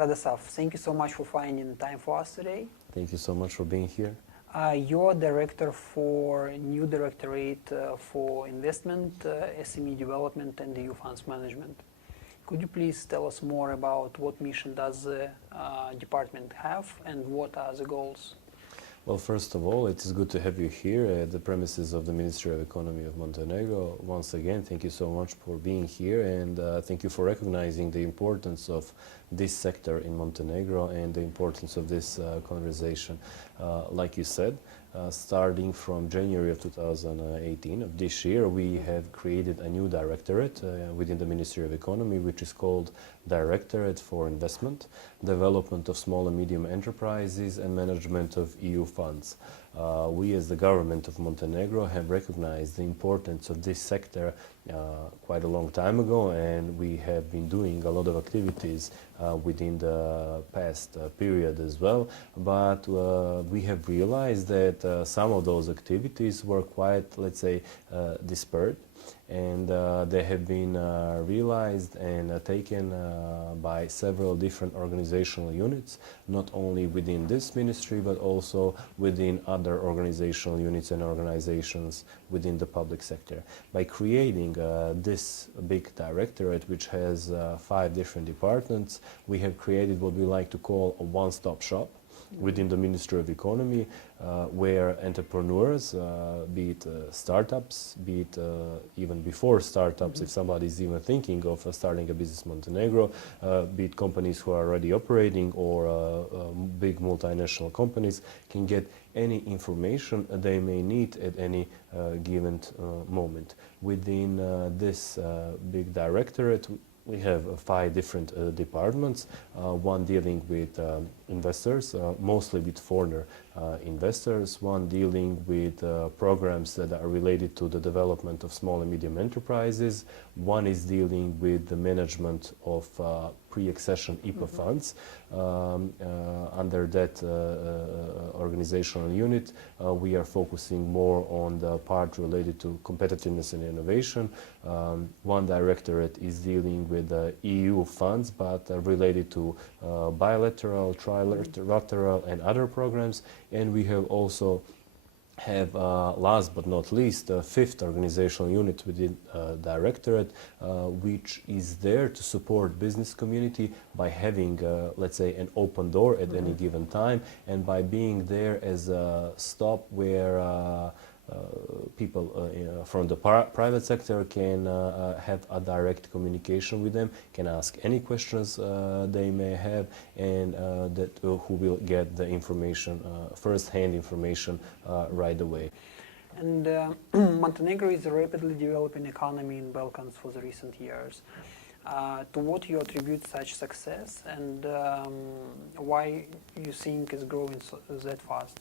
Radosav, thank you so much for finding time for us today. Thank you so much for being here. You're director for new directorate for investment, SME development and EU funds management. Could you please tell us more about what mission does the department have and what are the goals? Well, first of all, it is good to have you here at the premises of the Ministry of Economy of Montenegro. Once again, thank you so much for being here, and thank you for recognizing the importance of this sector in Montenegro and the importance of this conversation. Like you said, starting from January of 2018 of this year, we have created a new directorate within the Ministry of Economy, which is called Directorate for Investment, Development of Small and Medium Enterprises and Management of EU Funds. We as the government of Montenegro have recognized the importance of this sector quite a long time ago, and we have been doing a lot of activities within the past period as well, but we have realized that some of those activities were quite, let's say, dispersed, and they have been realized and taken by several different organizational units, not only within this ministry but also within other organizational units and organizations within the public sector. By creating this big directorate, which has 5 different departments, we have created what we like to call a one-stop shop within the Ministry of Economy, where entrepreneurs, be it startups, be it even before startups, if somebody is even thinking of starting a business in Montenegro, be it companies who are already operating or big multinational companies, can get any information they may need at any given moment. Within this big directorate, we have 5 different departments, one dealing with investors, mostly with foreigner investors, one dealing with programs that are related to the development of small and medium enterprises, one is dealing with the management of pre-accession IPA funds. Under that organizational unit, we are focusing more on the part related to competitiveness and innovation. One directorate is dealing with the EU funds, but related to bilateral, trilateral and other programs. And we have also last but not least, a 5th organizational unit within directorate, which is there to support business community by having, let's say, an open door at any given time, and by being there as a stop where people from the private sector can have a direct communication with them, can ask any questions they may have, and who will get the information, first-hand information right away. And Montenegro is a rapidly developing economy in Balkans for the recent years. To what you attribute such success, and why you think it's growing that fast?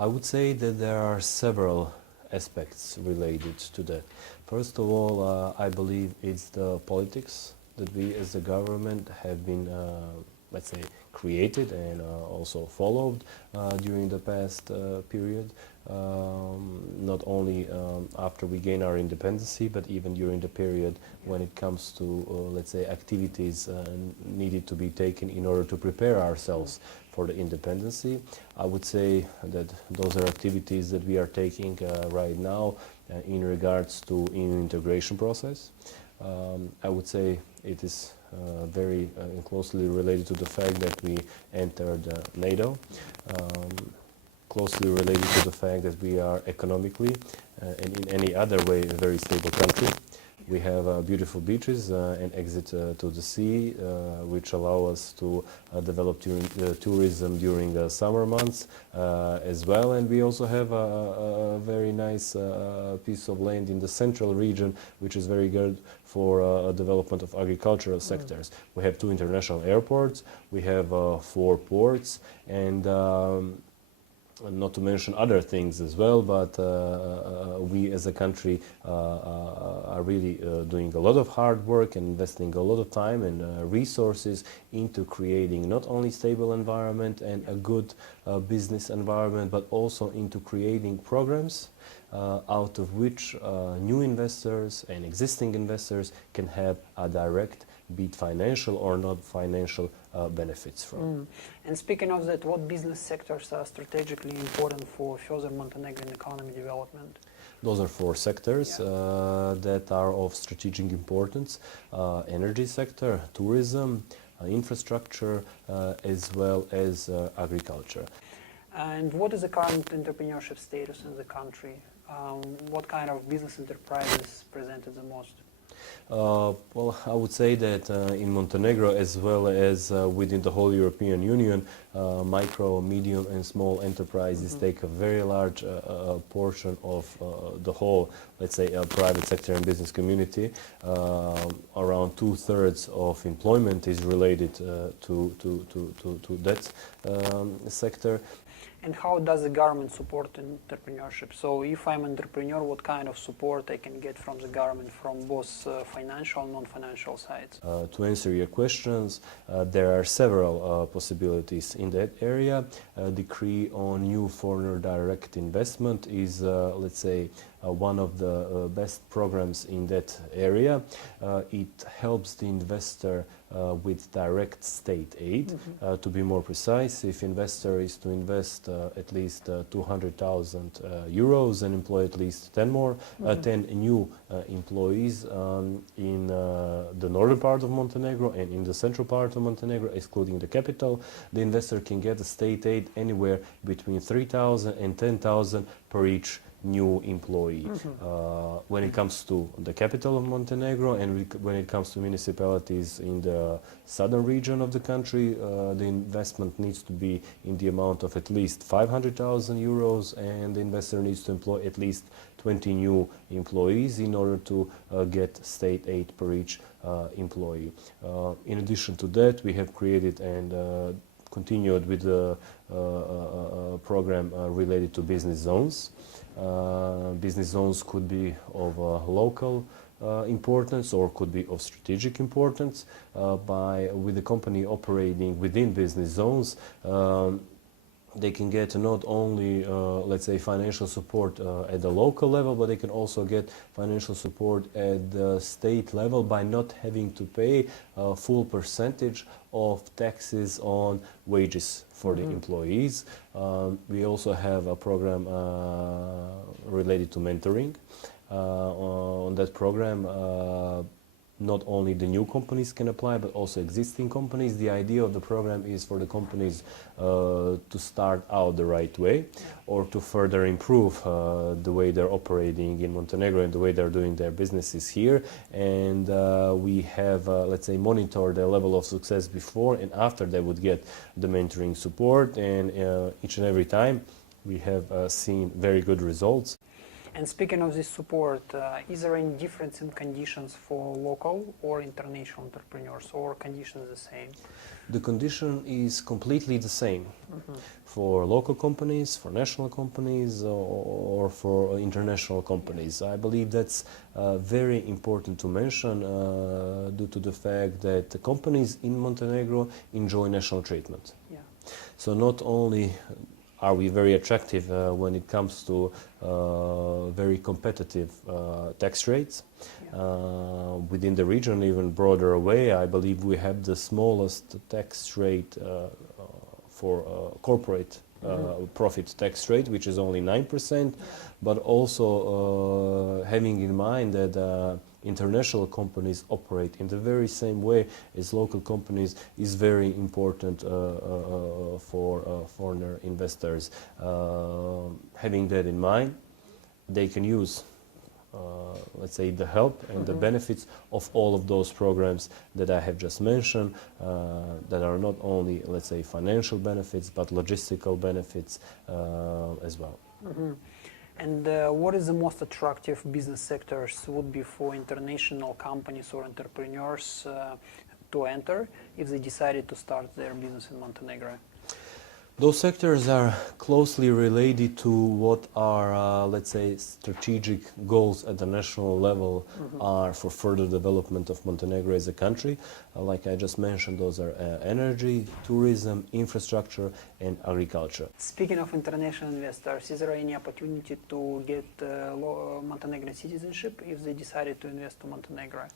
I would say that there are several aspects related to that. First of all, I believe it's the politics that we as the government have been, let's say, created and also followed during the past period. Not only after we gain our independence, but even during the period when it comes to, let's say, activities needed to be taken in order to prepare ourselves for the independence. I would say that those are activities that we are taking right now in regards to integration process. I would say it is very closely related to the fact that we entered NATO, closely related to the fact that we are economically and in any other way a very stable country. We have beautiful beaches and exit to the sea, which allow us to develop tourism during the summer months as well. And we also have a very nice piece of land in the central region, which is very good for development of agricultural sectors. We have 2 international airports, we have 4 ports, and not to mention other things as well, but we as a country are really doing a lot of hard work and investing a lot of time and resources into creating not only stable environment and a good business environment, but also into creating programs out of which new investors and existing investors can have a direct be it financial or not financial benefits from. And speaking of that, what business sectors are strategically important for further Montenegrin economy development? Those are four sectors that are of strategic importance: energy sector, tourism, infrastructure, as well as agriculture. And what is the current entrepreneurship status in the country? What kind of business enterprises presented the most? Well, I would say that in Montenegro, as well as within the whole European Union, micro, medium and small enterprises take a very large portion of the whole, let's say, private sector and business community. Around 2/3 of employment is related to that sector. And how does the government support entrepreneurship? So if I'm an entrepreneur, what kind of support I can get from the government from both financial and non-financial sides? To answer your questions, there are several possibilities in that area. Decree on new foreigner direct investment is, let's say, one of the best programs in that area. It helps the investor with direct state aid. To be more precise, if investor is to invest at least 200,000 euros and employ at least 10 new employees in the northern part of Montenegro and in the central part of Montenegro, excluding the capital, the investor can get a state aid anywhere between 3,000 and 10,000 per each new employee. When it comes to the capital of Montenegro and when it comes to municipalities in the southern region of the country, the investment needs to be in the amount of at least 500,000 euros, and the investor needs to employ at least 20 new employees in order to get state aid per each employee. In addition to that, we have created and continued with the program related to business zones. Business zones could be of local importance or could be of strategic importance. With the company operating within business zones, they can get not only, let's say, financial support at the local level, but they can also get financial support at the state level by not having to pay a full percentage of taxes on wages for the employees. We also have a program related to mentoring. On that program, not only the new companies can apply, but also existing companies. The idea of the program is for the companies to start out the right way or to further improve the way they're operating in Montenegro and the way they're doing their businesses here. And we have, let's say, monitored their level of success before and after they would get the mentoring support. And each and every time we have seen very good results. And speaking of this support, is there any difference in conditions for local or international entrepreneurs, or conditions the same? The condition is completely the same for local companies, for national companies, or for international companies. I believe that's very important to mention due to the fact that the companies in Montenegro enjoy national treatment. Yeah. So not only are we very attractive when it comes to very competitive tax rates within the region, even broader away. I believe we have the smallest tax rate for corporate profit tax rate, which is only 9%, but also having in mind that international companies operate in the very same way as local companies is very important for foreigner investors. Having that in mind, they can use let's say the help and the benefits of all of those programs that I have just mentioned, that are not only, let's say, financial benefits, but logistical benefits as well. And what is the most attractive business sectors would be for international companies or entrepreneurs to enter if they decided to start their business in Montenegro? Those sectors are closely related to what our, let's say, strategic goals at the national level are for further development of Montenegro as a country. Like I just mentioned, those are energy, tourism, infrastructure, and agriculture. Speaking of international investors, is there any opportunity to get Montenegrin citizenship if they decided to invest to Montenegro?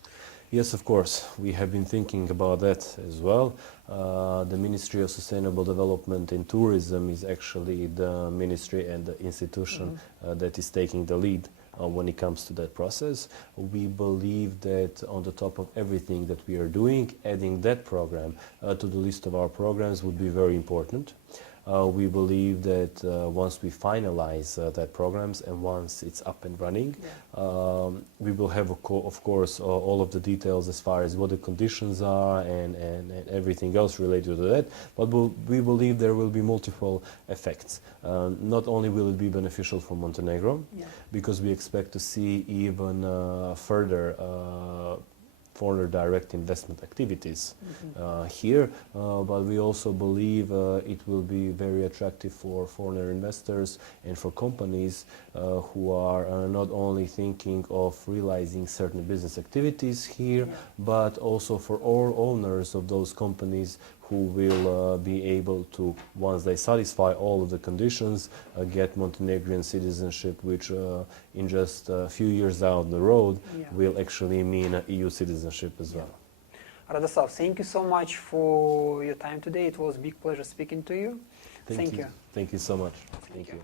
Yes, of course. We have been thinking about that as well. The Ministry of Sustainable Development and Tourism is actually the ministry and the institution that is taking the lead when it comes to that process. We believe that on the top of everything that we are doing, adding that program to the list of our programs would be very important. We believe that once we finalize that programs and once it's up and running, we will have, of course, all of the details as far as what the conditions are and everything else related to that. But we believe there will be multiple effects. Not only will it be beneficial for Montenegro, because we expect to see even further foreign direct investment activities here, but we also believe it will be very attractive for foreign investors and for companies who are not only thinking of realizing certain business activities here, but also for all owners of those companies who will be able to, once they satisfy all of the conditions, get Montenegrin citizenship, which in just a few years down the road will actually mean EU citizenship as well. Radosav, thank you so much for your time today. It was a big pleasure speaking to you. Thank you. Thank you so much. Thank you.